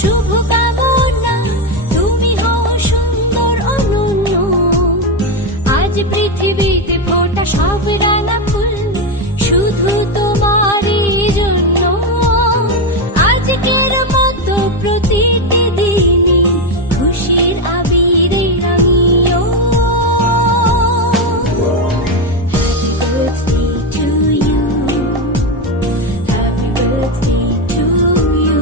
শুভ কামনা, তুমি হও সুন্দর অনন্য। আজ পৃথিবীতে ফোটা সব রানা ফুল শুধু তোমারই জন্য। আজকের মতো প্রতিটি দিনই খুশির আবিরে রাঙিও। Happy birthday to you, happy birthday to you,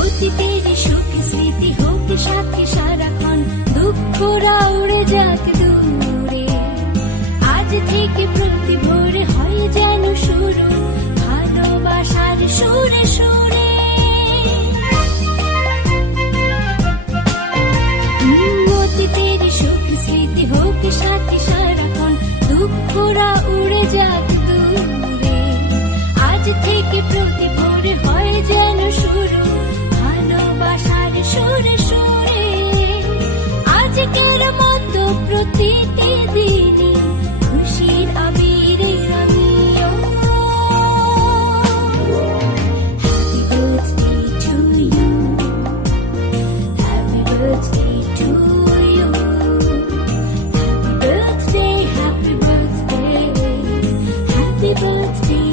অতীতের সুখ স্মৃতি হোক সাথে সারাক্ষণ, দুঃখরা উড়ে যাক দূরে। আজ থেকে প্রতি ভোরে হয় যেন শুরু ভালোবাসার সুরে সুরে। অতীতের সুখ স্মৃতি হোক সাথে সারাক্ষণ, দুঃখরা উড়ে যাক দূরে। আজ থেকে প্রতি ভোরে হয় যেন শুরু ভালোবাসার সুরে সুরে। আজকের মতো প্রতিটি দিনই খুশির আবিরে রাঙিও। Happy birthday to you, happy birthday to you, happy birthday, happy birthday, happy birthday